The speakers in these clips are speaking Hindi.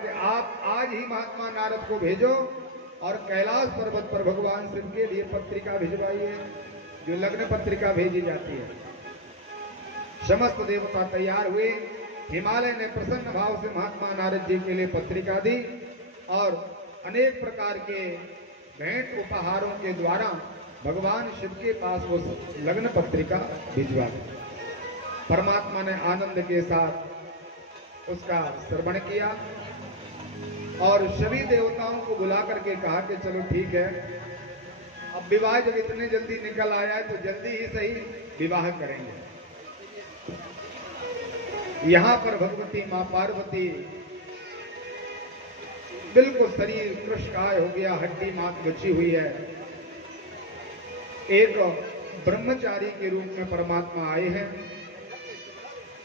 कि आप आज ही महात्मा नारद को भेजो और कैलाश पर्वत पर भगवान शिव के लिए पत्रिका भिजवाइए, जो लग्न पत्रिका भेजी जाती है। समस्त देवता तैयार हुए। हिमालय ने प्रसन्न भाव से महात्मा नारद जी के लिए पत्रिका दी और अनेक प्रकार के भेंट उपहारों के द्वारा भगवान शिव के पास वो लग्न पत्रिका भिजवा दी। परमात्मा ने आनंद के साथ उसका श्रवण किया और सभी देवताओं को बुला करके कहा कि चलो ठीक है, अब विवाह जब इतने जल्दी निकल आया है तो जल्दी ही सही विवाह करेंगे। यहां पर भगवती मां पार्वती बिल्कुल शरीर कृष्णकाय हो गया, हड्डी मांस बची हुई है। एक ब्रह्मचारी के रूप में परमात्मा आए हैं।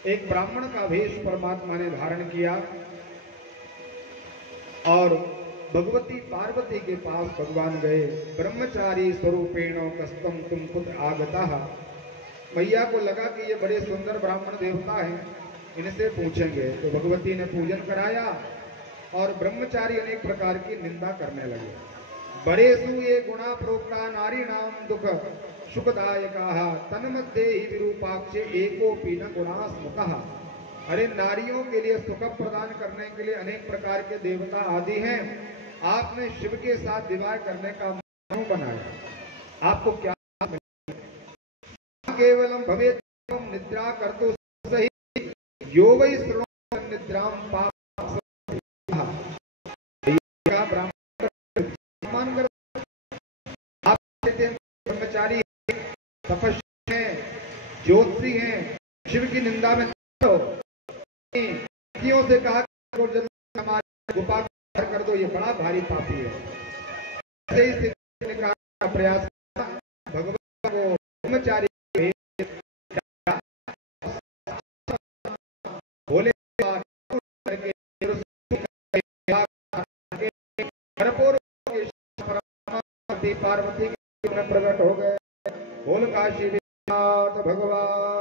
एक ब्राह्मण का वेश परमात्मा ने धारण किया और भगवती पार्वती के पास भगवान गए। ब्रह्मचारी स्वरूपेण कस्तम तुम कुत्र आगता। मैया को लगा कि ये बड़े सुंदर ब्राह्मण देवता हैं, इनसे पूछेंगे। तो भगवती ने पूजन कराया और ब्रह्मचारी अनेक प्रकार की निंदा करने लगे। बड़ेसु ये गुणा प्रोक्ता नारी नाम दुख सुखदायका तन्मध्ये ही विरूपाक्ष एकोपी न गुणा स्मृतः। अरे नारियों के लिए सुख प्रदान करने के लिए अनेक प्रकार के देवता आदि हैं, आपने शिव के साथ विवाह करने का क्यों बनाया? आपको क्या केवलम भवेत् निद्रा कर्तु सही यो वै शृणु निद्रां पाप ब्रह्मचारी तपस्वी हैं, ज्योतिषी हैं, शिव की निंदा में से कहा हमारे गुफा कर दो, ये बड़ा भारी पापी है। ऐसे ही का प्रयास भगवान को ब्रह्मचारी बोले पार्वती के प्रकट हो गए। बोल काशी विश्वनाथ भगवान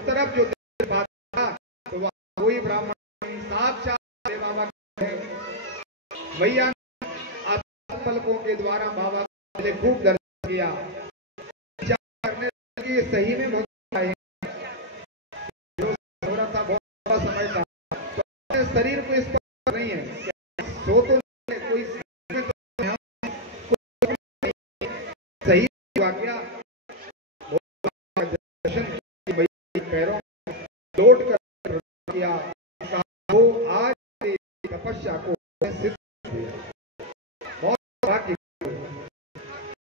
तरफ जो बात था तो वह कोई ब्राह्मण साक्षात बाबा भैया पलकों के द्वारा बाबा ने खूब दर्शन किया। ये सही में बहुत हो रहा था, बहुत समय था, तो शरीर को इस पर नहीं है, सो तो कोई सही हुआ क्या? दर्शन पैरों लौट कर किया, वो आज तपस्या को सिद्ध किया। बहुत भाग्य।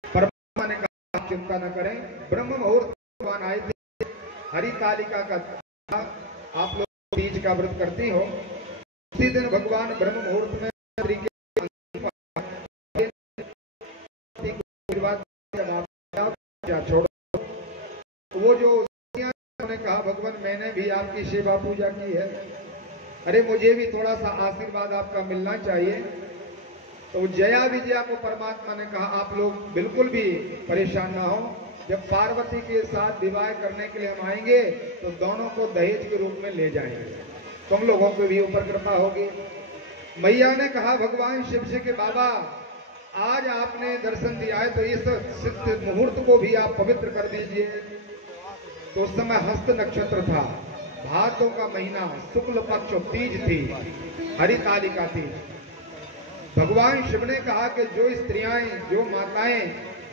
परमात्मा ने कहा चिंता न करें, ब्रह्म मुहूर्त भगवान आए थे। हरितालिका का आप लोग बीज का व्रत करती हो, उसी दिन भगवान ब्रह्म मुहूर्त में छोड़ो। वो जो उन्होंने कहा भगवान मैंने भी आपकी सेवा पूजा की है, अरे मुझे भी थोड़ा सा आशीर्वाद आपका मिलना चाहिए। तो जया विजया को परमात्मा ने कहा आप लोग बिल्कुल भी परेशान ना हो, जब पार्वती के साथ विवाह करने के लिए हम आएंगे तो दोनों को दहेज के रूप में ले जाएंगे, तुम लोगों को भी ऊपर कृपा होगी। मैया ने कहा भगवान शिव जी के बाबा आज आपने दर्शन दिया है तो इस सिद्ध मुहूर्त को भी आप पवित्र कर दीजिए। तो उस समय हस्त नक्षत्र था, भादों का महीना, शुक्ल पक्ष तीज थी, हरितालिका थी। भगवान शिव ने कहा कि जो स्त्रियां, जो माताएं,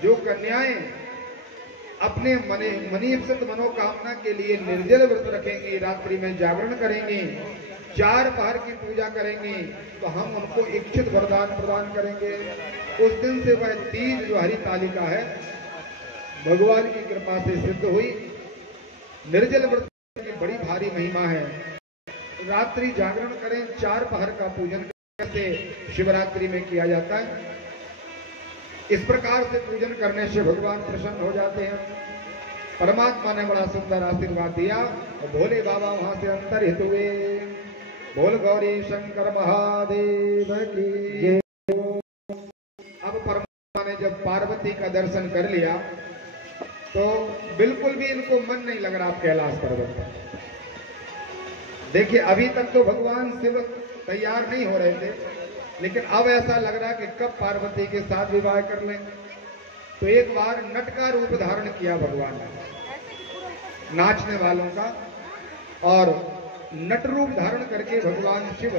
जो कन्याएं अपने मनीषित मनोकामना के लिए निर्जल व्रत रखेंगी, रात्रि में जागरण करेंगी, 4 पहर की पूजा करेंगी, तो हम उनको इच्छित वरदान प्रदान करेंगे। उस दिन से वह तीज जो हरितालिका है भगवान की कृपा से सिद्ध हुई। निर्जल व्रत की बड़ी भारी महिमा है। रात्रि जागरण करें, 4 पहर का पूजन कैसे शिवरात्रि में किया जाता है, इस प्रकार से पूजन करने से भगवान प्रसन्न हो जाते हैं। परमात्मा ने बड़ा सुंदर आशीर्वाद दिया और भोले बाबा वहां से अंतर्हित हुए। बोल गौरी शंकर महादेव की। अब परमात्मा ने जब पार्वती का दर्शन कर लिया तो बिल्कुल भी इनको मन नहीं लग रहा कैलाश पर्वत पर। देखिए अभी तक तो भगवान शिव तैयार नहीं हो रहे थे, लेकिन अब ऐसा लग रहा कि कब पार्वती के साथ विवाह कर लें। तो एक बार नट का रूप धारण किया भगवान ने, नाचने वालों का, और नट रूप धारण करके भगवान शिव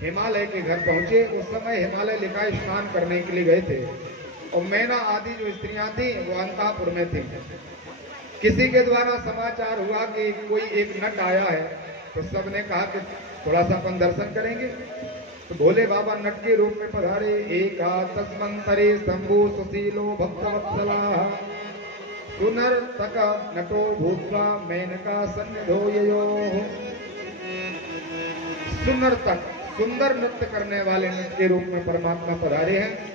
हिमालय के घर पहुंचे। उस समय हिमालय लिखा स्नान करने के लिए गए थे, और मैना आदि जो स्त्रियां थी वो अंतापुर में थी। किसी के द्वारा समाचार हुआ कि कोई एक नट आया है, तो सबने कहा कि थोड़ा सा अपन दर्शन करेंगे। तो भोले बाबा नट के रूप में पधारे। एका तस्मंतरे शंभु सुशीलो भक्तवत्सला सुनर्तक नटो भूत्वा मेनका सन्निधो ययोः। सुनर्तक, सुंदर नृत्य करने वाले नट के रूप में परमात्मा पधारे हैं।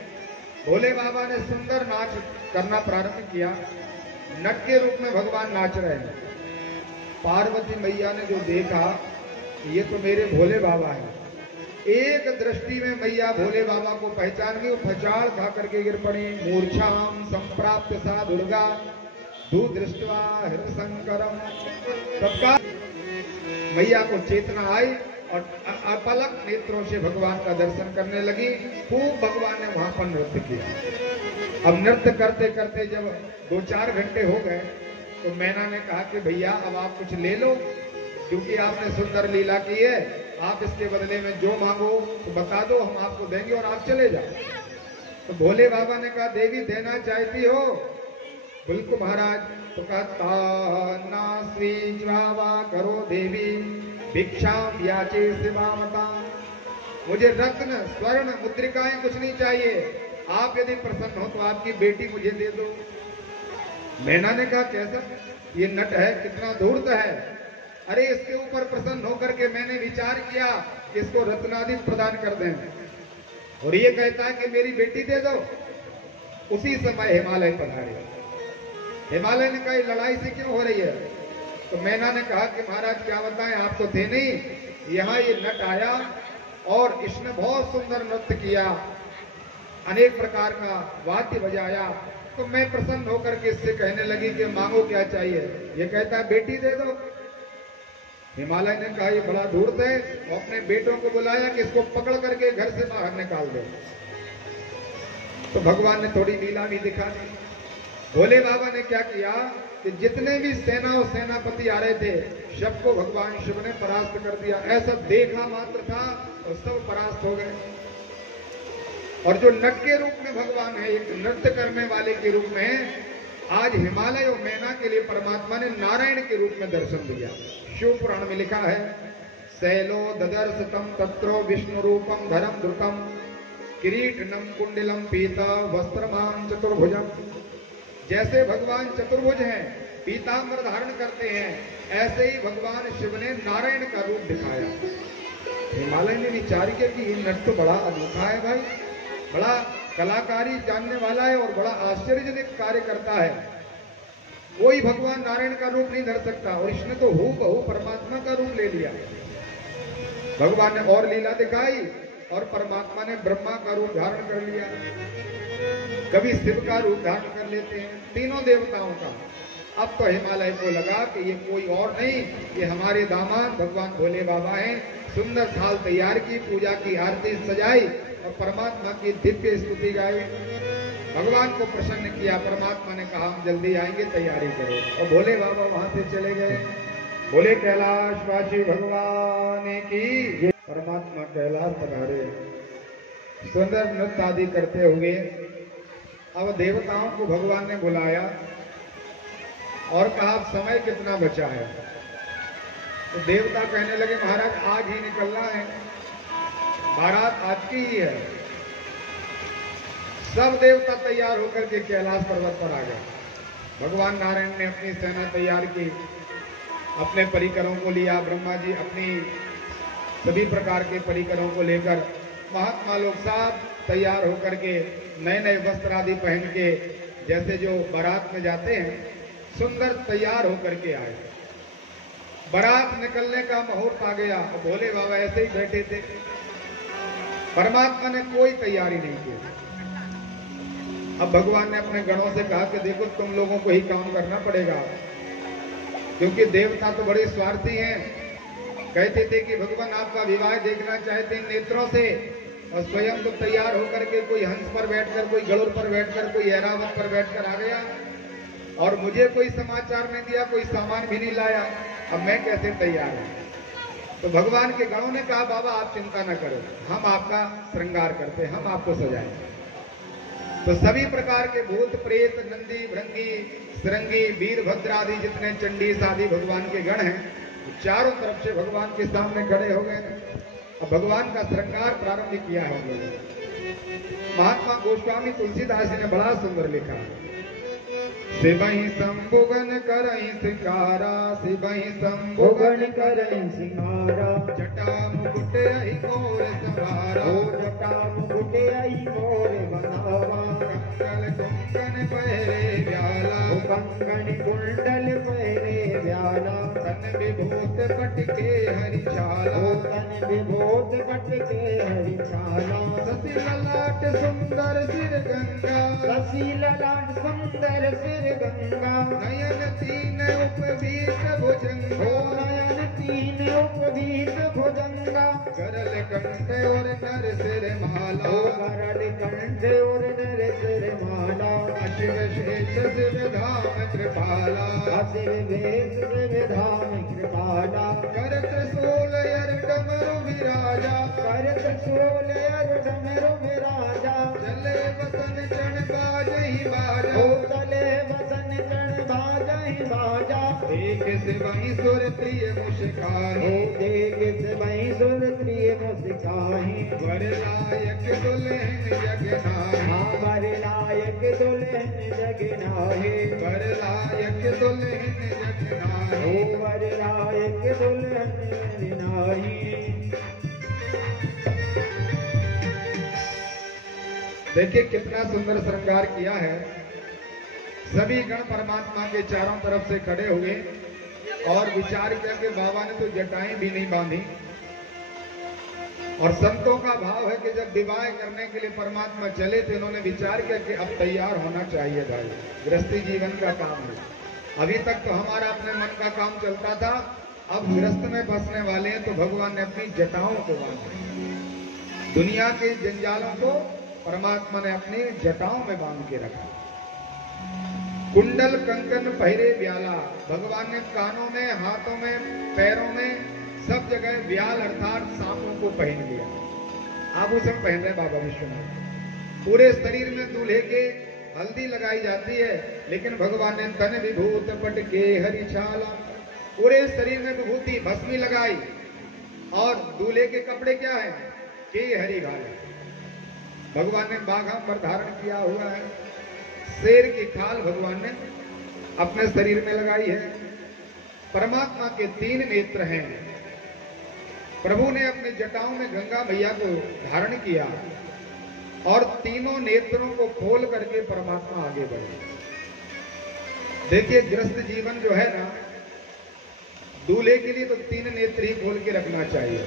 भोले बाबा ने सुंदर नाच करना प्रारंभ किया। नट के रूप में भगवान नाच रहे हैं। पार्वती मैया ने जो देखा ये तो मेरे भोले बाबा हैं, एक दृष्टि में मैया भोले बाबा को पहचान गई। फचाड़ खा करके गिर पड़ी। मूर्छाम संप्राप्त सा दुर्गा दृष्टवा हृदयंकरम। सबका मैया को चेतना आई और अपलक नेत्रों से भगवान का दर्शन करने लगी। खूब भगवान ने वहां पर नृत्य किया। अब नृत्य करते करते जब 2-4 घंटे हो गए तो मैना ने कहा कि भैया अब आप कुछ ले लो, क्योंकि आपने सुंदर लीला की है, आप इसके बदले में जो मांगो तो बता दो, हम आपको देंगे और आप चले जाओ। तो भोले बाबा ने कहा देवी देना चाहती हो? बिल्कुल महाराज। तो कहता ना स्वीज्वावा करो देवी भिक्षा याचे शिवामता। मुझे रत्न स्वर्ण मुद्रिकाएं कुछ नहीं चाहिए, आप यदि प्रसन्न हो तो आपकी बेटी मुझे दे दो। मैना ने कहा कैसा, ये नट है, कितना धूर्त है। अरे इसके ऊपर प्रसन्न होकर के मैंने विचार किया कि इसको रत्नादि प्रदान कर दें, और ये कहता है कि मेरी बेटी दे दो। उसी समय हिमालय पधारे। हिमालय ने कहा लड़ाई से क्यों हो रही है? तो मैना ने कहा कि महाराज क्या बताएं, आप तो थे नहीं, यहाँ ये नट आया और इसने बहुत सुंदर नृत्य किया, अनेक प्रकार का वाद्य बजाया, तो मैं प्रसन्न होकर के इससे कहने लगी कि मांगो क्या चाहिए। ये कहता है बेटी दे दो। हिमालय ने कहा ये बड़ा धूर्त है, और अपने बेटों को बुलाया कि इसको पकड़ करके घर से बाहर निकाल दो। तो भगवान ने थोड़ी लीला भी दिखा दी। भोले बाबा ने क्या किया कि जितने भी सेना और सेनापति आ रहे थे सबको भगवान शिव ने परास्त कर दिया। ऐसा देखा मात्र था और सब परास्त हो गए। और जो नट के रूप में भगवान है, एक नृत्य करने वाले के रूप में, आज हिमालय और मैना के लिए परमात्मा ने नारायण के रूप में दर्शन दिया। शिव पुराण में लिखा है शैलो ददर्श तम तत्रो विष्णु रूपम धरम द्रुतम किरीटनम कुंडलम पीता वस्त्रमाम चतुर्भुजम। जैसे भगवान चतुर्भुज हैं, पीतांबर धारण करते हैं, ऐसे ही भगवान शिव ने नारायण का रूप दिखाया। हिमालय ने विचार किया कि ये नट तो बड़ा अनोखा है भाई, बड़ा कलाकारी जानने वाला है और बड़ा आश्चर्यजनक कार्य करता है। कोई भगवान नारायण का रूप नहीं धर सकता, और इसने तो हूबहू परमात्मा का रूप ले लिया। भगवान ने और लीला दिखाई और परमात्मा ने ब्रह्मा का रूप धारण कर लिया, कभी शिव का रूप धारण कर लेते हैं, तीनों देवताओं का। अब तो हिमालय को लगा कि ये कोई और नहीं, ये हमारे दामाद भगवान भोले बाबा हैं। सुंदर थाल तैयार की, पूजा की आरती सजाई और परमात्मा की दिव्य स्तुति गाई। भगवान को प्रसन्न किया। परमात्मा ने कहा हम जल्दी आएंगे, तैयारी करो। और भोले बाबा वहां से चले गए। बोले कैलाशवासी भगवान की। परमात्मा कैलाश पधारे, सुंदर नृत्य आदि करते हुए। अब देवताओं को भगवान ने बुलाया और कहा समय कितना बचा है। तो देवता कहने लगे महाराज आज ही निकलना है, बारात आज की ही है। सब देवता तैयार होकर के कैलाश पर्वत पर आ गए। भगवान नारायण ने अपनी सेना तैयार की, अपने परिकरों को लिया। ब्रह्मा जी अपनी सभी प्रकार के परिकरों को लेकर, महात्मा लोग सब तैयार होकर के नए नए वस्त्र आदि पहन के, जैसे जो बारात में जाते हैं, सुंदर तैयार होकर के आए। बारात निकलने का मुहूर्त आ गया। भोले बाबा ऐसे ही बैठे थे, परमात्मा ने कोई तैयारी नहीं की। अब भगवान ने अपने गणों से कहा कि देखो तुम लोगों को ही काम करना पड़ेगा, क्योंकि देवता तो बड़े स्वार्थी हैं। कहते थे कि भगवान आपका विवाह देखना चाहते हैं नेत्रों से, और स्वयं तो तैयार होकर के कोई हंस पर बैठकर, कोई गरुड़ पर बैठकर, कोई ऐरावत पर बैठकर आ गया, और मुझे कोई समाचार नहीं दिया, कोई सामान भी नहीं लाया। अब मैं कैसे तैयार हूं? तो भगवान के गणों ने कहा बाबा आप चिंता न करो, हम आपका श्रृंगार करते, हम आपको सजाएंगे। तो सभी प्रकार के भूत प्रेत, नंदी, भृंगी, सिरंगी, वीरभद्र आदि जितने चंडी आदि भगवान के गण हैं, चारों तरफ से भगवान के सामने खड़े हो गए। अब भगवान का श्रृंगार प्रारंभ किया है। महात्मा गोस्वामी तुलसीदास जी ने बड़ा सुंदर लिखा, शिवहि शंभुगन करहि श्रृंगारा, शिवहि शंभुगन करहि श्रृंगारा, जटा मुकुट अहि मोर संभारा, जटा मुकुट अहि मोर बनावा, कंगन कुंडल पहरे व्याला, कंगन कुंडल पहरे व्याला, तन विभूत पटके हरि छाला, तन विभूत पटके हरि छाला, शशि ललाट सुंदर सिर गंगा, शशि ललाट सुंदर सिर गंगा, नयन तीन उपवीत भुजंगा, नयन तीन उपवीत भुजंगा, करल कंठ और नर सिर माला, करल कंठ और नर सिर माला, अशिव शेष शिव धाम कृपाला, अशिव शेष शिव धाम कृपाला, कर त्रिशूल यर डमरू विराजा, कर त्रिशूल यर डमरू विराजा, चले वसन चढ़ बाजहि बाजा, चले वसन चढ़ बाजहि बाजा, देख शिवहि सुर प्रिय मुस्काहि, देख शिवहि सुर प्रिय मुस्काहि, वर लायक दुल्हन जग नाहि, वर लायक दुल्हन जग नाहि, वर लायक दुल्हन जग नाहि, वर लायक दुल्हन जग नाहि। देखिए कितना सुंदर श्रृंगार किया है। सभी गण परमात्मा के चारों तरफ से खड़े हुए और विचार किया कि बाबा ने तो जटाएं भी नहीं बांधी। और संतों का भाव है कि जब विवाह करने के लिए परमात्मा चले थे, उन्होंने विचार किया कि अब तैयार होना चाहिए भाई, गृहस्थी जीवन का काम है। अभी तक तो हमारा अपने मन का काम चलता था, अब गृहस्थ में बसने वाले हैं तो भगवान ने अपनी जटाओं को बांधा। दुनिया के जंजालों को परमात्मा ने अपनी जटाओं में बांध के रखा। कुंडल कंकन पहरे व्याला, भगवान ने कानों में, हाथों में, पैरों में, सब जगह व्याल अर्थात सांपों को पहन लिया। आभूषण पहन रहे बाबा विश्वनाथ। पूरे शरीर में दूल्हे के हल्दी लगाई जाती है, लेकिन भगवान ने तन विभूत पटके हरि छाला, पूरे शरीर में विभूति भस्मी लगाई। और दूल्हे के कपड़े क्या है? के हरि वाले। भगवान ने बाघा पर धारण किया हुआ है। शेर की खाल भगवान ने अपने शरीर में लगाई है। परमात्मा के 3 नेत्र हैं। प्रभु ने अपने जटाओं में गंगा मैया को धारण किया और तीनों नेत्रों को खोल करके परमात्मा आगे बढ़े। देखिए गृहस्थ जीवन जो है ना, दूल्हे के लिए तो 3 नेत्र ही खोल के रखना चाहिए।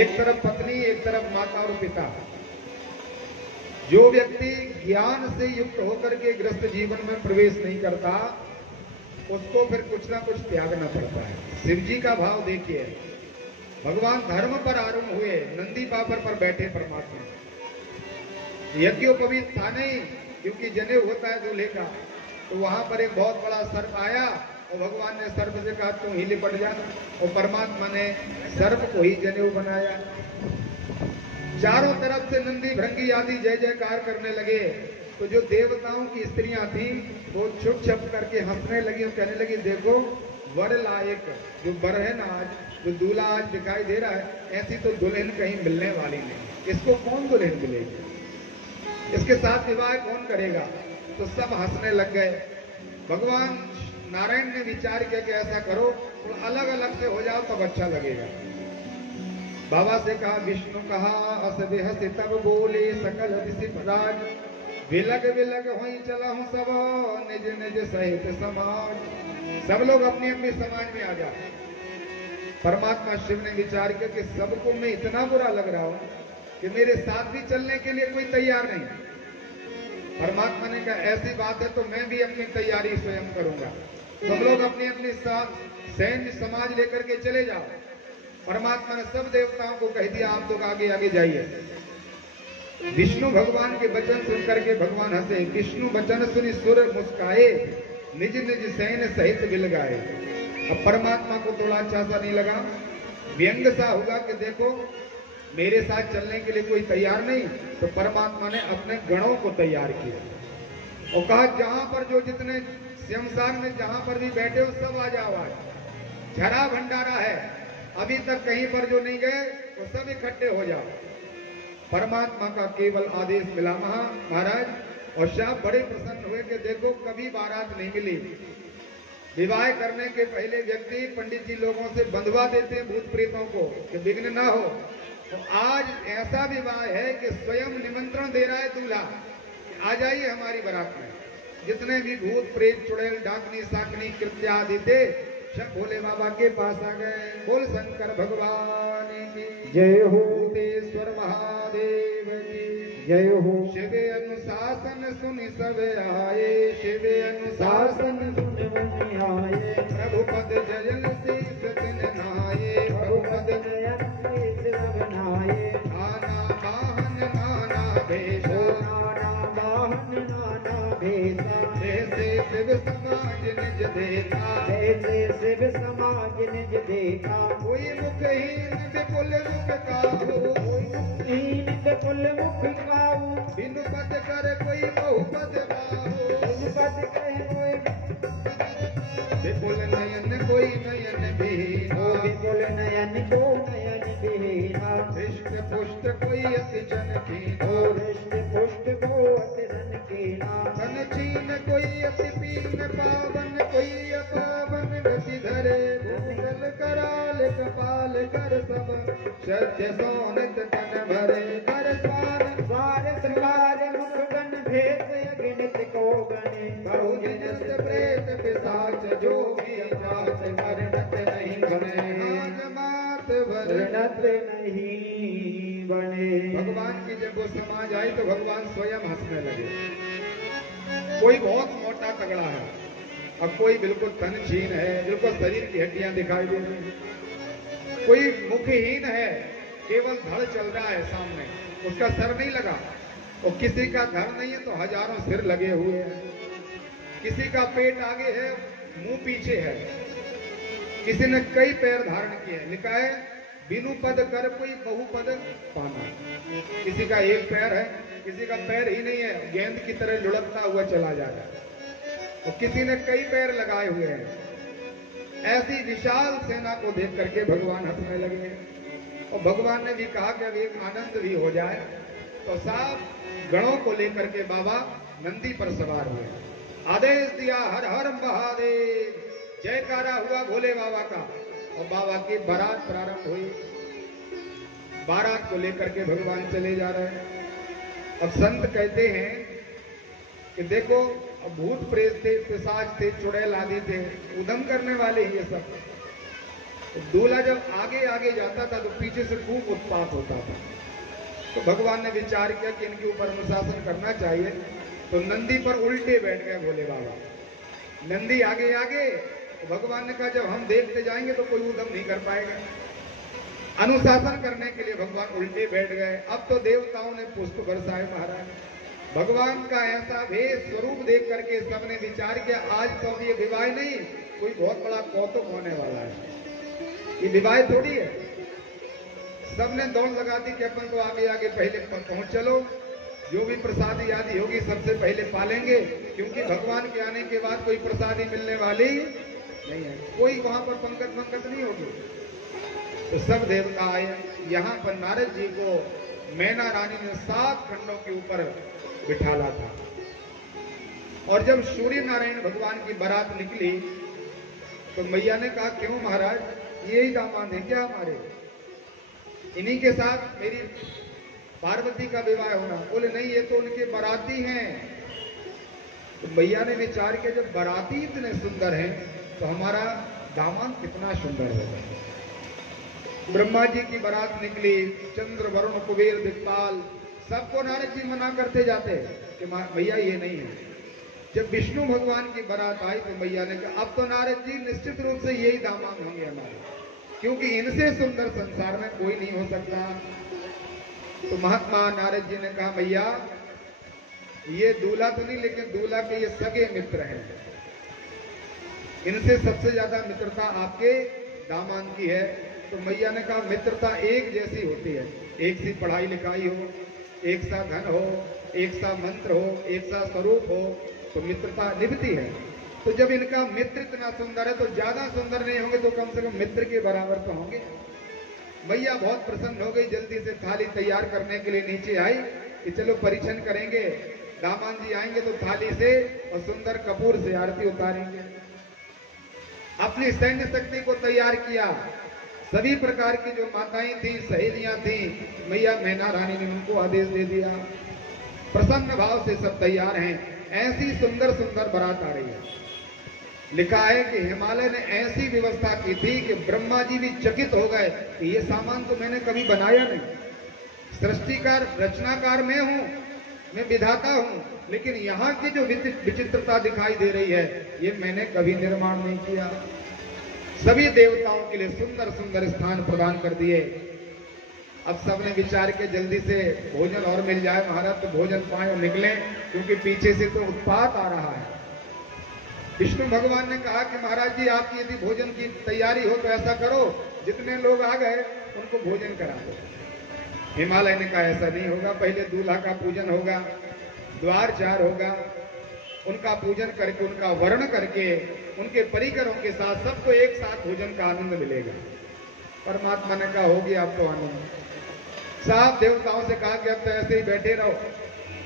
एक तरफ पत्नी, एक तरफ माता और पिता। जो व्यक्ति ज्ञान से युक्त होकर के गृहस्थ जीवन में प्रवेश नहीं करता, उसको फिर कुछ ना कुछ त्यागना पड़ता है। शिव जी का भाव देखिए, भगवान धर्म पर आरूढ़ हुए, नंदी पापर पर बैठे परमात्मा। यज्ञोपवीत था नहीं, क्योंकि जनेऊ होता है दूल्हे का। तो वहां पर एक बहुत बड़ा सर्प आया और भगवान ने सर्प से कहा तुम ही लिपट जा, और परमात्मा ने सर्प को ही जनेऊ बनाया। चारों तरफ से नंदी भृंगी आदि जय जयकार करने लगे। तो जो देवताओं की स्त्रियां थी वो छुप छुप करके हंसने लगी और कहने लगी देखो वर लायक जो वर है ना, आज जो दूल्हा आज दिखाई दे रहा है, ऐसी तो दुल्हन कहीं मिलने वाली नहीं। इसको कौन दुल्हन मिलेगी? इसके साथ विवाह कौन करेगा? तो सब हंसने लग गए। भगवान नारायण ने विचार किया कि ऐसा करो, तो अलग अलग से हो जाओ तब अच्छा लगेगा। बाबा से कहा, विष्णु कहा अस बेहस तब बोले सकल राज, विलग विलग होई चला हूं सब निज निज सहित समाज। सब लोग अपनी अपनी समाज में आ जाए। परमात्मा शिव ने विचार किया कि सबको मैं इतना बुरा लग रहा हूं कि मेरे साथ भी चलने के लिए कोई तैयार नहीं। परमात्मा ने कहा ऐसी बात है तो मैं भी अपनी तैयारी स्वयं करूंगा, तुम लोग अपनी अपनी सैन्य समाज लेकर के चले जाओ। परमात्मा ने सब देवताओं को कह दिया आप लोग आगे आगे जाइए। विष्णु भगवान के वचन सुन करके भगवान हंसे, विष्णु वचन सुनी सुर मुस्काए, निज निज सैन्य सहित बिल गाए। अब परमात्मा को थोड़ा अच्छा सा नहीं लगा, व्यंग सा होगा कि देखो मेरे साथ चलने के लिए कोई तैयार नहीं। तो परमात्मा ने अपने गणों को तैयार किया और कहा जहां पर जो जितने शमशान में जहां पर भी बैठे हो सब आ जाओ, आज झरा भंडारा है, अभी तक कहीं पर जो नहीं गए वो सब इकट्ठे हो जाओ। परमात्मा का केवल आदेश मिला महाराज, और साहब बड़े प्रसन्न हुए कि देखो कभी बारात नहीं मिली। विवाह करने के पहले व्यक्ति पंडित जी लोगों से बंधवा देते हैं भूत प्रेतों को कि विघ्न ना हो। तो आज ऐसा विवाह है कि स्वयं निमंत्रण दे रहा है दूल्हा, आ जाइए हमारी बारात में। जितने भी भूत प्रेत चुड़ैल डाकनी साकनी कृत्या आदि थे सब भोले बाबा के पास आ गए। बोल शंकर भगवान की जय हो, भूतेश्वर महादेव की जय हो। शिव अनुशासन सुनि सब आए, शिव अनुशासन सुन मन आए, प्रभु पद जयल शीस दिन नाये, प्रभु पद जयन शीस बनाए। नाना वाहन नाना भेष, नाना वाहन नाना भेषा, जैसे शिव समाज निज देता, जैसे शिव समाज निज देता। कोई मुखहीन विपुल मुख काहू, हीन विपुल मुख काहू, बिनु पद कर कोई बहुपद बाहू, बिनु पद कहे कोई विपुल नयन कोई नयन बीना, विपुल नयन को नयन बीना। हृष्ट पुष्ट कोई अति जन कीना, हृष्ट पुष्ट को अति धन कीना। धन छीन कोई अति पीन पावन, कोई अपावन गति धरे, भूतल कराल कपाल कर सब, सत्य सोनित तन भरे, कर स्वान द्वार सवार मुख गण भेद अगणित को गणे। बहु जिनस प्रेत पिशाच जोगी जात वर्णत नहीं बने, आज मात वर्णत नहीं बने। भगवान की जब वो समाज आई तो भगवान स्वयं हंसने लगे। कोई बहुत मोटा तगड़ा है और कोई बिल्कुल तनहीन है, बिल्कुल शरीर की हड्डियां दिखाई दे रही हैं। कोई मुखहीन है, केवल धड़ चल रहा है सामने, उसका सर नहीं लगा। और किसी का धड़ नहीं है तो हजारों सिर लगे हुए हैं। किसी का पेट आगे है, मुंह पीछे है। किसी ने कई पैर धारण किए हैं, लिखा है बिनु पद कर कोई बहुपद पाना। किसी का एक पैर है, किसी का पैर ही नहीं है, गेंद की तरह लुढ़कता हुआ चला जा रहा है। और किसी ने कई पैर लगाए हुए हैं। ऐसी विशाल सेना को देख करके भगवान हंसने लगे। और भगवान ने भी कहा कि अब एक आनंद भी हो जाए। तो साहब गणों को लेकर के बाबा नंदी पर सवार हुए, आदेश दिया हर हर महादेव, जयकारा हुआ भोले बाबा का। और बाबा की बारात प्रारंभ हुई। बारात को लेकर के भगवान चले जा रहे हैं। अब संत कहते हैं कि देखो भूत प्रेत थे, पिशाच थे, चुड़ैल आदि थे, उदम करने वाले ये सब। तो दूल्हा जब आगे आगे जाता था तो पीछे से खूब उत्पात होता था। तो भगवान ने विचार किया कि इनके ऊपर अनुशासन करना चाहिए। तो नंदी पर उल्टे बैठ गए भोले बाबा। नंदी आगे आगे, तो भगवान ने कहा जब हम देखते जाएंगे तो कोई उदम नहीं कर पाएगा। अनुशासन करने के लिए भगवान उल्टे बैठ गए। अब तो देवताओं ने पुष्प बरसाए महाराज। भगवान का ऐसा भेष स्वरूप देख करके सबने विचार किया आज तो ये विवाह नहीं, कोई बहुत बड़ा कौतुक होने वाला है। ये विवाह थोड़ी है। सबने दौड़ लगा दी कि अपन तो आगे आगे पहले पहुंच चलो, जो भी प्रसादी आदि होगी सबसे पहले पालेंगे, क्योंकि भगवान के आने के बाद कोई प्रसादी मिलने वाली नहीं है, कोई वहां पर पंकज पंकज नहीं होगी। तो सब देवता आए। यहाँ पर नारद जी को मैना रानी ने 7 खंडों के ऊपर बिठाला था। और जब सूर्य नारायण भगवान की बारात निकली तो मैया ने कहा क्यों महाराज, यही दामाद है क्या हमारे, इन्हीं के साथ मेरी पार्वती का विवाह होना? बोले नहीं, ये तो उनके बाराती हैं। तो मैया ने विचार किया जब बाराती इतने सुंदर हैं तो हमारा दामाद कितना सुंदर होगा। ब्रह्मा जी की बारात निकली, चंद्र वरुण कुबेर दिक्पाल सबको नारद जी मना करते जाते, कि भैया ये नहीं है। जब विष्णु भगवान की बारात आई तो मैया ने कहा अब तो नारद जी निश्चित रूप से यही दामाद होंगे हमारे, क्योंकि इनसे सुंदर संसार में कोई नहीं हो सकता। तो महात्मा नारद जी ने कहा भैया ये दूल्हा तो नहीं, लेकिन दूल्हा के ये सगे मित्र हैं, इनसे सबसे ज्यादा मित्रता आपके दामाद की है। तो मैया ने कहा मित्रता एक जैसी होती है, एक सी पढ़ाई लिखाई हो, एक सा धन हो, एक सा मंत्र हो, एक सा स्वरूप हो, तो मित्रता निभती है। तो जब इनका मित्र इतना सुंदर है तो ज्यादा सुंदर नहीं होंगे तो कम से कम मित्र के बराबर तो होंगे। मैया बहुत प्रसन्न हो गई, जल्दी से थाली तैयार करने के लिए नीचे आई कि चलो परीक्षण करेंगे, दामाद जी आएंगे तो थाली से और सुंदर कपूर से आरती उतारेंगे। अपनी सैन्य शक्ति को तैयार किया, सभी प्रकार की जो माताएं थी, सहेलियां थी, मैया मैना रानी ने उनको आदेश दे दिया। प्रसन्न भाव से सब तैयार हैं, ऐसी सुंदर सुंदर बारात आ रही है। लिखा है कि हिमालय ने ऐसी व्यवस्था की थी कि ब्रह्मा जी भी चकित हो गए कि ये सामान तो मैंने कभी बनाया नहीं, सृष्टिकार रचनाकार मैं हूं, मैं विधाता हूं, लेकिन यहाँ की जो विचित्रता दिखाई दे रही है ये मैंने कभी निर्माण नहीं किया। सभी देवताओं के लिए सुंदर सुंदर स्थान प्रदान कर दिए। अब सबने विचार के जल्दी से भोजन और मिल जाए महाराज, तो भोजन पाए और निकले, क्योंकि पीछे से तो उत्पात आ रहा है। विष्णु भगवान ने कहा कि महाराज जी आपकी यदि भोजन की तैयारी हो तो ऐसा करो, जितने लोग आ गए उनको भोजन करा दो। हिमालय ने कहा ऐसा नहीं होगा, पहले दूल्हा का पूजन होगा, द्वार चार होगा, उनका पूजन करके उनका वर्ण करके उनके परिकरों के साथ सबको एक साथ भोजन का आनंद मिलेगा। परमात्मा ने कहा होगी आप तो आनंद। साहब देवताओं से कहा कि अब तो ऐसे ही बैठे रहो,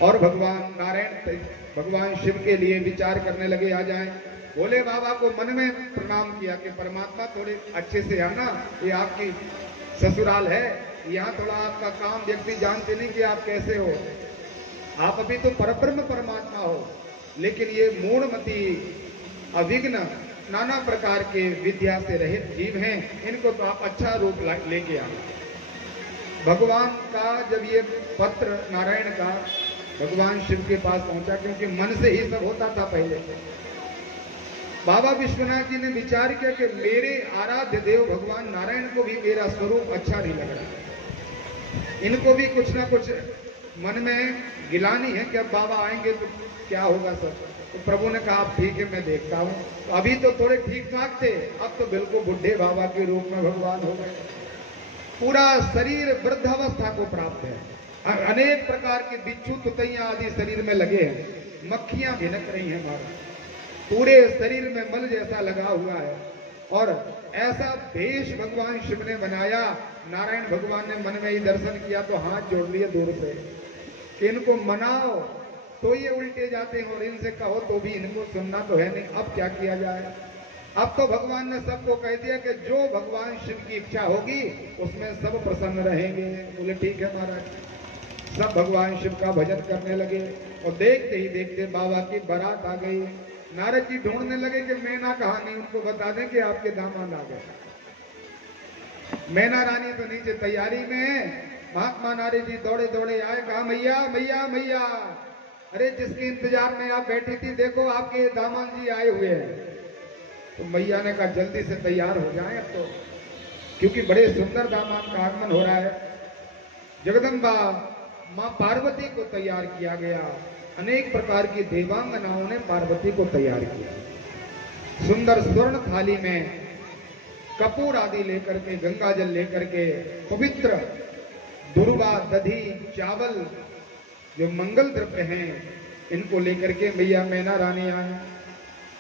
और भगवान नारायण भगवान शिव के लिए विचार करने लगे आ जाएं। भोले बाबा को मन में प्रणाम किया कि परमात्मा थोड़े अच्छे से आना, ये आपकी ससुराल है, यहाँ थोड़ा आपका काम व्यक्ति जानते नहीं कि आप कैसे हो, आप अभी तो परब्रह्म परमात्मा हो, लेकिन ये मूढ़मती अविघ्न नाना प्रकार के विद्या से रहित जीव हैं, इनको तो आप अच्छा रूप लेके आओ। भगवान का जब ये पत्र नारायण का भगवान शिव के पास पहुंचा, क्योंकि मन से ही सब होता था पहले, बाबा विश्वनाथ जी ने विचार किया कि मेरे आराध्य देव भगवान नारायण को भी मेरा स्वरूप अच्छा नहीं लग रहा, इनको भी कुछ ना कुछ मन में गिलानी है कि अब बाबा आएंगे तो क्या होगा सर। तो प्रभु ने कहा ठीक है मैं देखता हूं। तो अभी तो थोड़े ठीक ठाक थे, अब तो बिल्कुल बुढ़े बाबा के रूप में भगवान हो गए, पूरा शरीर वृद्धावस्था को प्राप्त है, अनेक प्रकार के बिच्छू तुतैया आदि शरीर में लगे हैं, मक्खियां भिनक रही हैं हमारा, पूरे शरीर में मल जैसा लगा हुआ है, और ऐसा भेष भगवान शिव ने बनाया। नारायण भगवान ने मन में ही दर्शन किया तो हाथ जोड़ लिए दूर से कि इनको मनाओ तो ये उल्टे जाते हैं, और इनसे कहो तो भी इनको सुनना तो है नहीं, अब क्या किया जाए। अब तो भगवान ने सबको कह दिया कि जो भगवान शिव की इच्छा होगी उसमें सब प्रसन्न रहेंगे। बोले ठीक है महाराज। सब भगवान शिव का भजन करने लगे, और देखते ही देखते बाबा की बारात आ गई। नारद जी ढूंढने लगे कि मैना कहाँ नहीं, उनको बता दें कि आपके दामाद आ गए। मैना रानी तो नीचे तैयारी में है। महात्मा नारद जी दौड़े दौड़े आए, कहा मैया मैया मैया, अरे जिसके इंतजार में आप बैठी थी देखो आपके दामाद जी आए हुए हैं। तो मैया ने कहा जल्दी से तैयार हो जाएं अब तो, क्योंकि बड़े सुंदर दामाद का आगमन हो रहा है। जगदम्बा मां पार्वती को तैयार किया गया, अनेक प्रकार की देवांगनाओं ने पार्वती को तैयार किया। सुंदर स्वर्ण थाली में कपूर आदि लेकर के, गंगा जल लेकर के, पवित्र दुर्वा दधी चावल जो मंगल द्रव्य हैं इनको लेकर के मैया मैना रानी आए।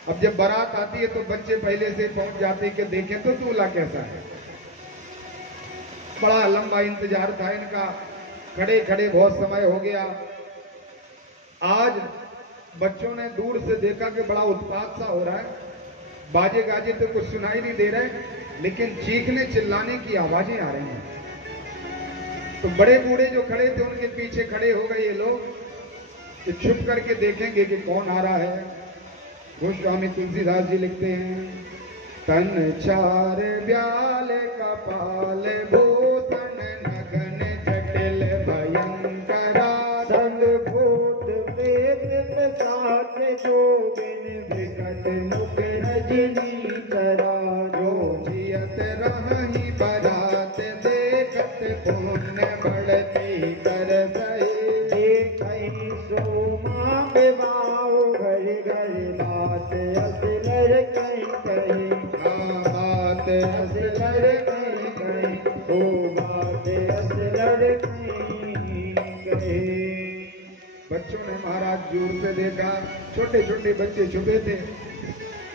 अब जब बारात आती है तो बच्चे पहले से पहुंच जाते कि देखें तो दूल्हा कैसा है। बड़ा लंबा इंतजार था इनका, खड़े खड़े बहुत समय हो गया। आज बच्चों ने दूर से देखा कि बड़ा उत्पात सा हो रहा है, बाजे गाजे तो कुछ सुनाई नहीं दे रहे, लेकिन चीखने चिल्लाने की आवाजें आ रही हैं। तो बड़े बूढ़े जो खड़े थे उनके पीछे खड़े हो गए ये लोग कि छुप करके देखेंगे कि कौन आ रहा है। गोस्वामी तुलसीदास जी लिखते हैं, तन चार ब्याल कपाल भूषण नगन जटिल भयंकरा, संग भूत में सजनी तरा जो जियत रही बरात देखत पुण्य बढ़ती कर सही देखई सोमा बेवाओ घर घर बात असलर कहीं कहीं बात असलर कहीं कहीं ओ बात असलर कहीं कहीं। बच्चों ने महाराज दूर से देखा, छोटे छोटे बच्चे छुपे थे।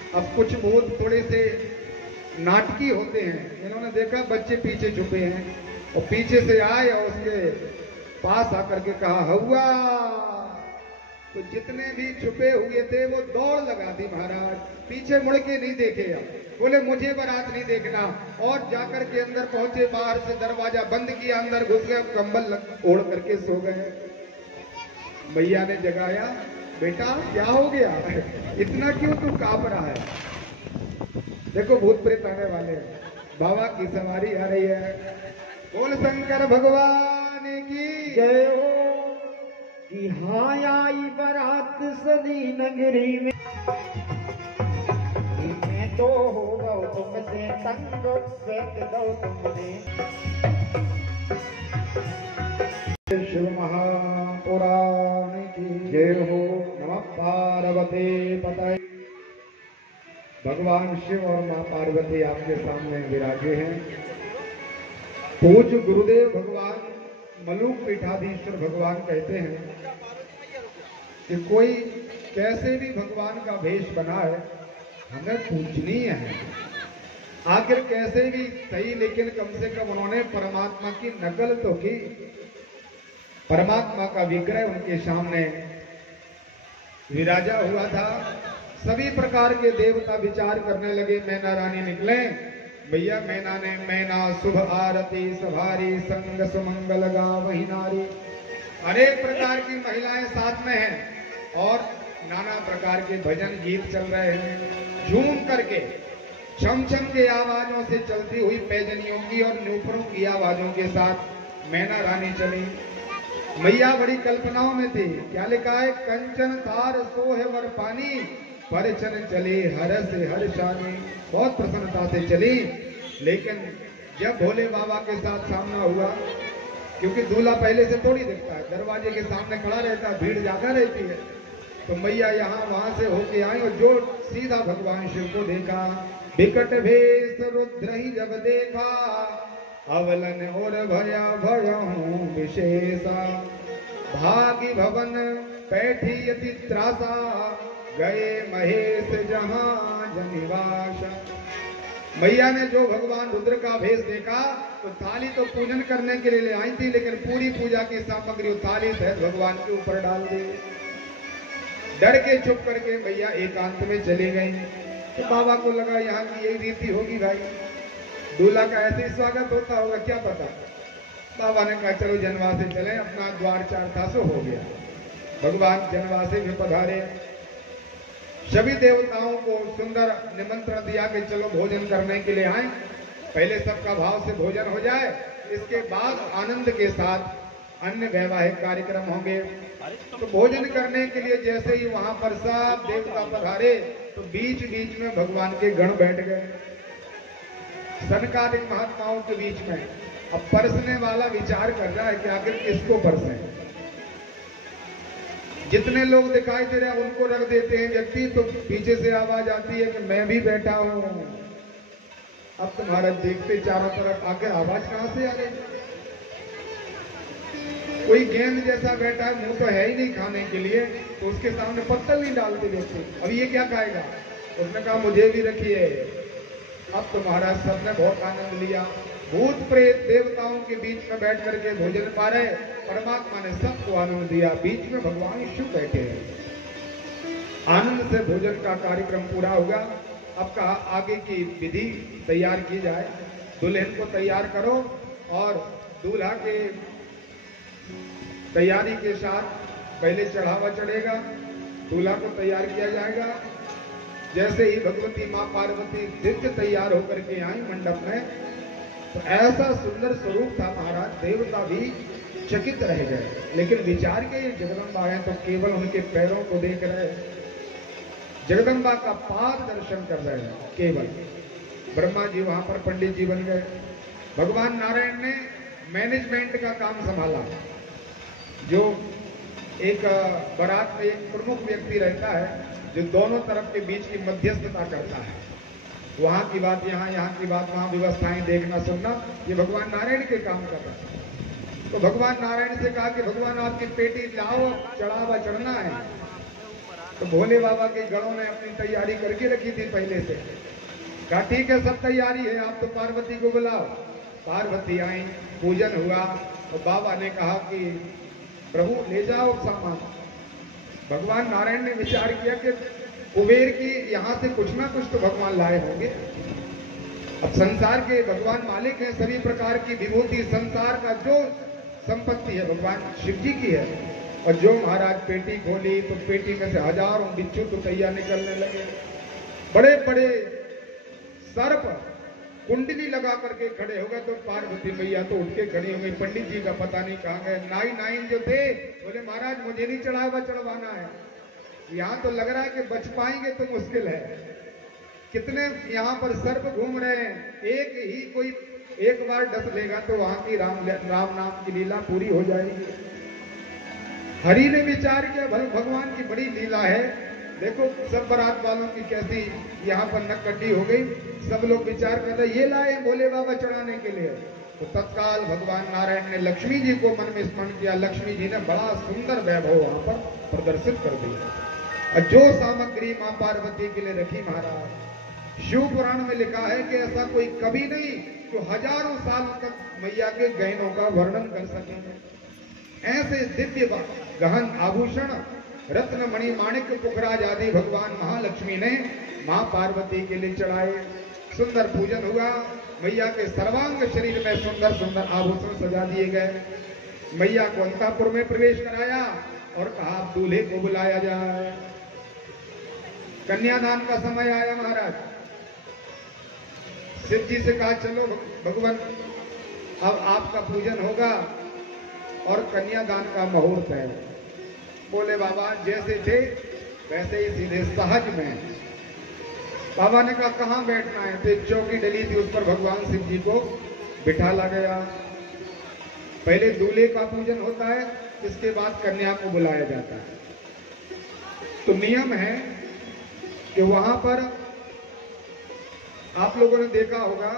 अब कुछ भूत थोड़े से नाटकी होते हैं, इन्होंने देखा बच्चे पीछे छुपे हैं और पीछे से आए और उसके पास आकर के कहा हौवा। तो जितने भी छुपे हुए थे वो दौड़ लगा दी महाराज, पीछे मुड़ के नहीं देखे। अब बोले मुझे बारात नहीं देखना, और जाकर के अंदर पहुंचे, बाहर से दरवाजा बंद किया, अंदर घुस गए, कंबल ओढ़ करके सो गए। मैया ने जगाया, बेटा क्या हो गया, इतना क्यों तू कांप रहा है। देखो भूत प्रेत आने वाले हैं, बाबा की सवारी आ रही है। बोल शंकर भगवान की जय हो कि हाँ आई बारात सदी नगरी में, मैं तो हो गौ तुमसे तंग फेंक दो तुमने। शिव महापुराण की जय हो। नमः पार्वती पतये। भगवान शिव और मां पार्वती आपके सामने विराजे हैं। पूज्य गुरुदेव भगवान मलूक पीठाधीश्वर भगवान कहते हैं कि कोई कैसे भी भगवान का भेष बनाए हमें पूजनीय है। आखिर कैसे भी सही, लेकिन कम से कम उन्होंने परमात्मा की नकल तो की। परमात्मा का विग्रह उनके सामने विराजा हुआ था। सभी प्रकार के देवता विचार करने लगे। मैना रानी निकले, भैया मैना ने मैना शुभ आरती सवारी संग सुमंगल गावहि नारी। अनेक प्रकार की महिलाएं साथ में हैं और नाना प्रकार के भजन गीत चल रहे हैं। झूम करके छम छम के आवाजों से चलती हुई पैजनियों की और नूपुरों की आवाजों के साथ मैना रानी चली। मैया बड़ी कल्पनाओं में थी। क्या लिखा है, कंचन तार सोहे वर पानी परचन चली हरस हर्षानी। बहुत प्रसन्नता से चली, लेकिन जब भोले बाबा के साथ सामना हुआ, क्योंकि दूल्हा पहले से थोड़ी दिखता है, दरवाजे के सामने खड़ा रहता है, भीड़ ज्यादा रहती है, तो मैया यहाँ वहां से होके आई और जो सीधा भगवान शिव को देखा। विकट भेष रुद्र ही जब देखा, अवलन और भया भयहूँ विशेषा। भागी भवन बैठी यति त्रासा, गए महेश जहां जनिवास। मैया ने जो भगवान रुद्र का भेष देखा तो थाली तो पूजन करने के लिए ले आई थी, लेकिन पूरी पूजा की सामग्री थाली सहित भगवान के ऊपर डाल दी। डर के चुप करके मैया एकांत में चली गई। तो बाबा को लगा यहाँ की यही रीति होगी भाई, दूल्हा का ऐसे ही स्वागत होता होगा, क्या पता। बाबा ने कहा चलो जनवासे चले, अपना द्वार चार था सो हो गया। भगवान जनवासे में पधारे। सभी देवताओं को सुंदर निमंत्रण दिया कि चलो भोजन करने के लिए आए। पहले सबका भाव से भोजन हो जाए, इसके बाद आनंद के साथ अन्य वैवाहिक कार्यक्रम होंगे। तो भोजन करने के लिए जैसे ही वहां पर सब देवता पधारे तो बीच बीच में भगवान के गण बैठ गए, सनकादिक महात्माओं के बीच में। अब परसने वाला विचार कर रहा है कि आखिर किसको परसे। जितने लोग दिखाई दे रहे हैं उनको रख देते हैं व्यक्ति, तो पीछे से आवाज आती है कि मैं भी बैठा हूं। अब तुम्हारा देखते चारों तरफ, आखिर आवाज कहां से आ रही। कोई गेंद जैसा बैठा है, मुंह तो है ही नहीं खाने के लिए, तो उसके सामने पत्तल नहीं डालते व्यक्ति। अब ये क्या खाएगा। उसने कहा मुझे भी रखिए। अब तो महाराज सबने बहुत आनंद लिया। भूत प्रेत देवताओं के बीच में बैठ करके भोजन पा रहे, परमात्मा ने सबको आनंद दिया। बीच में भगवान शिव बैठे हैं। आनंद से भोजन का कार्यक्रम पूरा होगा। अब कहा आगे की विधि तैयार की जाए। दुल्हन को तैयार करो और दूल्हा के तैयारी के साथ पहले चढ़ावा चढ़ेगा, दूल्हा को तैयार किया जाएगा। जैसे ही भगवती मां पार्वती दिव्य तैयार होकर के आई मंडप में, तो ऐसा सुंदर स्वरूप था महाराज, देवता भी चकित रह गए। लेकिन विचार के ये जगदम्बा है तो केवल उनके पैरों को देख रहे। जगदम्बा का पाद दर्शन कर रहे हैं केवल। ब्रह्मा जी वहां पर पंडित जी बन गए। भगवान नारायण ने मैनेजमेंट का काम संभाला। जो एक बारात में एक प्रमुख व्यक्ति रहता है जो दोनों तरफ के बीच की मध्यस्थता करता है, वहां की बात यहाँ, यहाँ की बात वहां, व्यवस्थाएं देखना सुनना, ये भगवान नारायण के काम कर रहा है। तो भगवान नारायण से कहा कि भगवान आपकी पेटी लाओ, चढ़ावा चढ़ना है। तो भोले बाबा के गणों ने अपनी तैयारी करके रखी थी पहले से। कहा ठीक है, सब तैयारी है, आप तो पार्वती को बुलाओ। पार्वती आई, पूजन हुआ, और बाबा ने कहा कि प्रभु ले जाओ सामान। भगवान नारायण ने विचार किया कि कुबेर की यहां से कुछ ना कुछ तो भगवान लाए होंगे। अब संसार के भगवान मालिक हैं, सभी प्रकार की विभूति, संसार का जो संपत्ति है भगवान शिव जी की है। और जो महाराज पेटी खोली तो पेटी में से हजारों बिच्छू तो तैयार निकलने लगे। बड़े बड़े सर्प कुंडली लगा करके खड़े हो गए। तो पार्वती मैया तो उठ के खड़ी हो गई। पंडित जी का पता नहीं कहाँ गए। नाइन जो थे बोले महाराज मुझे नहीं चढ़ावा चढ़वाना है, यहाँ तो लग रहा है कि बच पाएंगे तो मुश्किल है। कितने यहाँ पर सर्प घूम रहे हैं, एक ही कोई एक बार डस लेगा तो वहां की राम नाम की लीला पूरी हो जाएगी। हरि ने विचार किया भगवान की बड़ी लीला है। देखो सब बारात वालों की कैसी यहाँ पर नक्कड्डी हो गई। सब लोग विचार कर रहे ये लाए भोले बाबा चढ़ाने के लिए। तो तत्काल भगवान नारायण ने लक्ष्मी जी को मन में स्मरण किया। लक्ष्मी जी ने बड़ा सुंदर वैभव वहां पर प्रदर्शित कर दिया। और जो सामग्री मां पार्वती के लिए रखी महाराज, शिव पुराण में लिखा है कि ऐसा कोई कभी नहीं जो हजारों साल तक मैया के गहनों का वर्णन कर सके। ऐसे दिव्य गहन आभूषण, रत्न मणि माणिक्य पुखराज आदि भगवान महालक्ष्मी ने मां पार्वती के लिए चढ़ाए। सुंदर पूजन हुआ। मैया के सर्वांग शरीर में सुंदर सुंदर आभूषण सजा दिए गए। मैया को अंतःपुर में प्रवेश कराया और कहा दूल्हे को बुलाया जाए। कन्यादान का समय आया महाराज। शिव जी से कहा चलो भगवान अब आपका पूजन होगा और कन्यादान का मुहूर्त है। बोले बाबा जैसे थे वैसे ही सीधे सहज में। बाबा ने कहा कहाँ बैठना है? तो एक चौकी डली थी, उस पर भगवान शिव जी को बिठाला गया। पहले दूल्हे का पूजन होता है, इसके बाद कन्या को बुलाया जाता है। तो नियम है कि वहां पर आप लोगों ने देखा होगा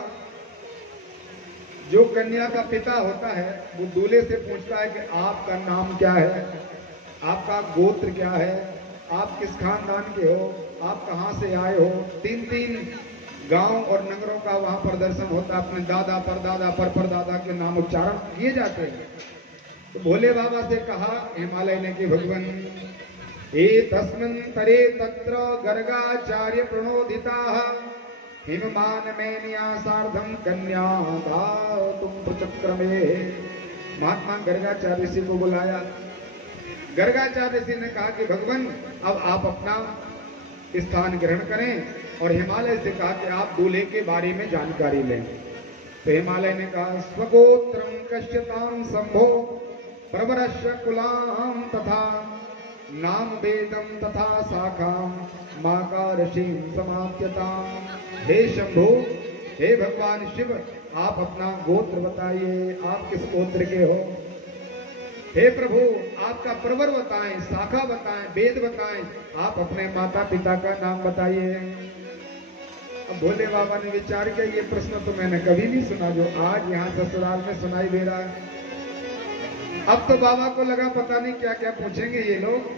जो कन्या का पिता होता है वो दूल्हे से पूछता है कि आपका नाम क्या है, आपका गोत्र क्या है, आप किस खानदान के हो, आप कहां से आए हो। 3-3 गांव और नगरों का वहां प्रदर्शन होता है। अपने दादा परदादा परदादा के नाम उच्चारण किए जाते हैं। तो भोले बाबा से कहा हिमालय ने कि भगवान तस्मिन् तरे तत्र गर्गाचार्य प्रणोदिताः हिममान मेनिया सार्धम कन्या तुम प्रचक्रमे। महात्मा गर्गाचार्य ऋषि को बुलाया। गर्गाचार्य ऋषि ने कहा कि भगवान अब आप अपना स्थान ग्रहण करें और हिमालय से कहा कि आप दूल्हे के बारे में जानकारी लें। तो हिमालय ने कहा स्वगोत्रम कश्यताम संभो प्रवरस्य कुलाम तथा नाम वेदम तथा शाखाम माका ऋषिम समाप्यताम। हे शंभो, हे भगवान शिव, आप अपना गोत्र बताइए, आप किस गोत्र के हो। हे प्रभु आपका प्रवर बताएं, शाखा बताएं, वेद बताएं, आप अपने माता पिता का नाम बताइए। अब भोले बाबा ने विचार किया ये प्रश्न तो मैंने कभी नहीं सुना जो आज यहाँ ससुराल में सुनाई दे रहा है। अब तो बाबा को लगा पता नहीं क्या क्या पूछेंगे ये लोग।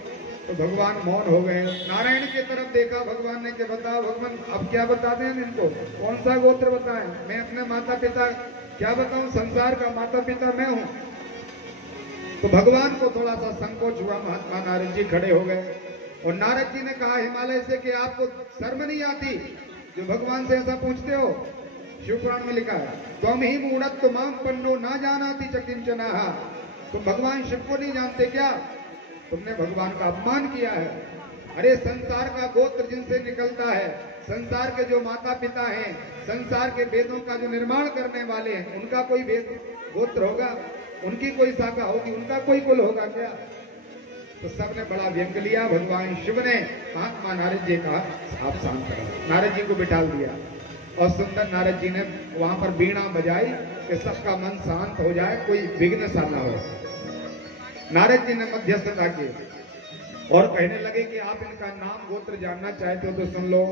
तो भगवान मौन हो गए। नारायण की तरफ देखा भगवान ने कि बताओ भगवान अब क्या बताते हैं इनको, कौन सा गोत्र बताएं, मैं अपने माता पिता क्या बताऊं, संसार का माता पिता मैं हूं। तो भगवान को थोड़ा सा संकोच हुआ। महात्मा नारद जी खड़े हो गए और नारद जी ने कहा हिमालय से कि आपको शर्म नहीं आती जो भगवान से ऐसा पूछते हो। शिव पुराण में लिखा है तुम ही मूढ़त माम पंडो ना जानाति च किंचन। तुम भगवान शिव को नहीं जानते क्या? तुमने भगवान का अपमान किया है। अरे संसार का गोत्र जिनसे निकलता है, संसार के जो माता पिता हैं, संसार के वेदों का जो निर्माण करने वाले हैं, उनका कोई वेद गोत्र होगा, उनकी कोई शाखा होगी, उनका कोई कुल होगा क्या? तो सबने बड़ा व्यंग लिया। भगवान शिव ने महात्मा नारद जी का आप शांत करो। नारद जी को बिठाल दिया और सुंदर नारद जी ने वहां पर बीणा बजाई कि सबका मन शांत हो जाए, कोई विघ्न सा ना हो। नारद जी ने मध्यस्थता की और कहने लगे कि आप इनका नाम गोत्र जानना चाहते हो तो सुन लो।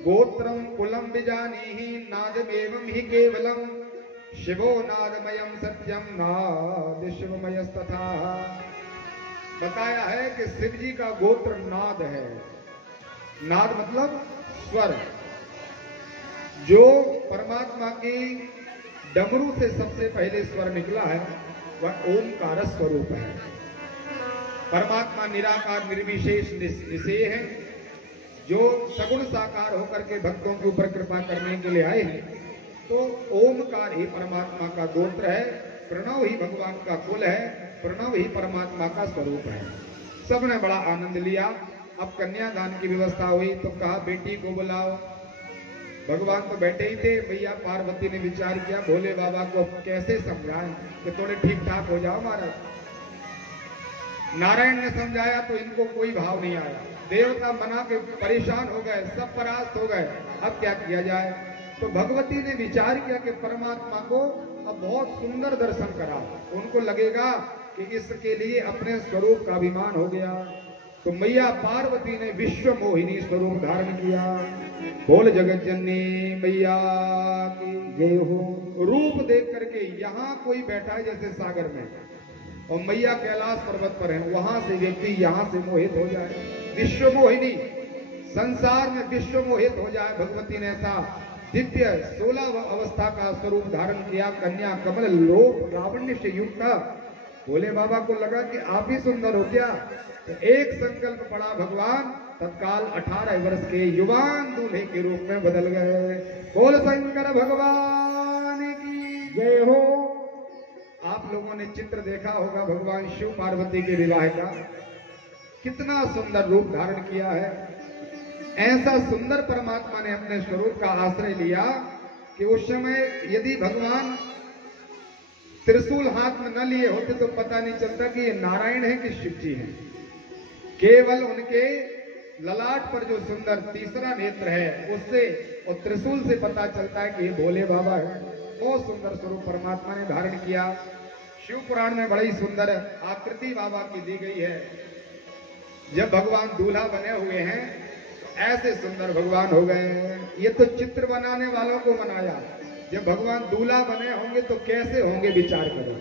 गोत्रम कुलम विजानीहि नादमेवं हि केवलम शिवो नादमयम सत्यम नाद शिवमयस्तथा। बताया है कि शिव जी का गोत्र नाद है। नाद मतलब स्वर। जो परमात्मा की डमरू से सबसे पहले स्वर निकला है वह ओमकार स्वरूप है। परमात्मा निराकार निर्विशेष निषेध है, जो सगुण साकार होकर के भक्तों के ऊपर कृपा करने के लिए आए हैं। तो ओमकार ही परमात्मा का गोत्र है, प्रणव ही भगवान का कुल है, प्रणव ही परमात्मा का स्वरूप है। सबने बड़ा आनंद लिया। अब कन्यादान की व्यवस्था हुई तो कहा बेटी को बुलाओ। भगवान तो बैठे ही थे। भैया पार्वती ने विचार किया भोले बाबा को कैसे समझाएं कि थोड़े ठीक ठाक हो जाओ महाराज। नारायण ने समझाया तो इनको कोई भाव नहीं आया। देवता मना के परेशान हो गए, सब परास्त हो गए। अब क्या किया जाए? तो भगवती ने विचार किया कि परमात्मा को अब बहुत सुंदर दर्शन करा। उनको लगेगा कि इसके लिए अपने स्वरूप का अभिमान हो गया। तो मैया पार्वती ने विश्व मोहिनी स्वरूप धारण किया। बोल जगत जननी मैया की जय हो। रूप देख करके यहाँ कोई बैठा है जैसे सागर में, और मैया कैलाश पर्वत पर है, वहां से व्यक्ति यहाँ से मोहित हो जाए। विश्व मोहिनी, संसार में विश्व मोहित हो जाए। भगवती ने ऐसा दिव्य 16 अवस्था का स्वरूप धारण किया। कन्या कमल लोक लावण्य से युक्त। भोले बाबा को लगा कि आप ही सुंदर हो क्या? तो एक संकल्प पड़ा, भगवान तत्काल 18 वर्ष के युवान दूल्हे के रूप में बदल गए। बोल शंकर भगवान की जय हो। आप लोगों ने चित्र देखा होगा भगवान शिव पार्वती के विवाह का, कितना सुंदर रूप धारण किया है। ऐसा सुंदर परमात्मा ने अपने स्वरूप का आश्रय लिया कि उस समय यदि भगवान त्रिशूल हाथ में न लिए होते तो पता नहीं चलता कि ये नारायण है कि शिव जी हैं। केवल उनके ललाट पर जो सुंदर तीसरा नेत्र है उससे और त्रिशूल से पता चलता है कि ये भोले बाबा है। बहुत सुंदर स्वरूप परमात्मा ने धारण किया। शिव पुराण में बड़ी सुंदर आकृति बाबा की दी गई है। जब भगवान दूल्हा बने हुए हैं तो ऐसे सुंदर भगवान हो गए हैं। ये तो चित्र बनाने वालों को बनाया, जब भगवान दूल्हा बने होंगे तो कैसे होंगे विचार करो।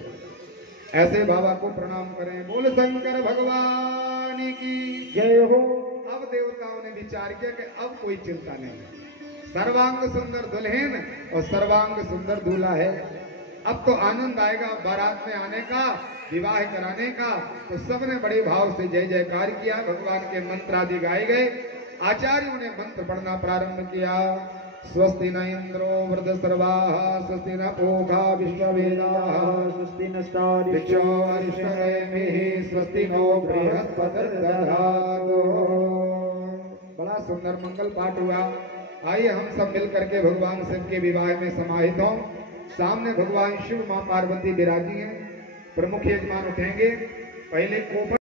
ऐसे बाबा को प्रणाम करें। बोल शंकर भगवान की जय हो। अब देवताओं ने विचार किया कि अब कोई चिंता नहीं, सर्वांग सुंदर दुल्हन और सर्वांग सुंदर दूल्हा है। अब तो आनंद आएगा बारात में आने का, विवाह कराने का। तो सबने बड़े भाव से जय जयकार किया। भगवान के मंत्र आदि गाए गए। आचार्यों ने मंत्र पढ़ना प्रारंभ किया। स्वस्ति न इंद्रो वृद्धसर्वाः, स्वस्ति न पूषा विश्ववेदाः, स्वस्ति नस्तारिषो अरिष्टनेमिः, स्वस्ति नो बृहस्पतिर्दधातु। बड़ा सुंदर मंगल पाठ हुआ। आइए हम सब मिल करके भगवान शिव के विवाह में समाहित हों। सामने भगवान शिव मां पार्वती विराजी हैं। प्रमुख यजमान उठेंगे। पहले कोपन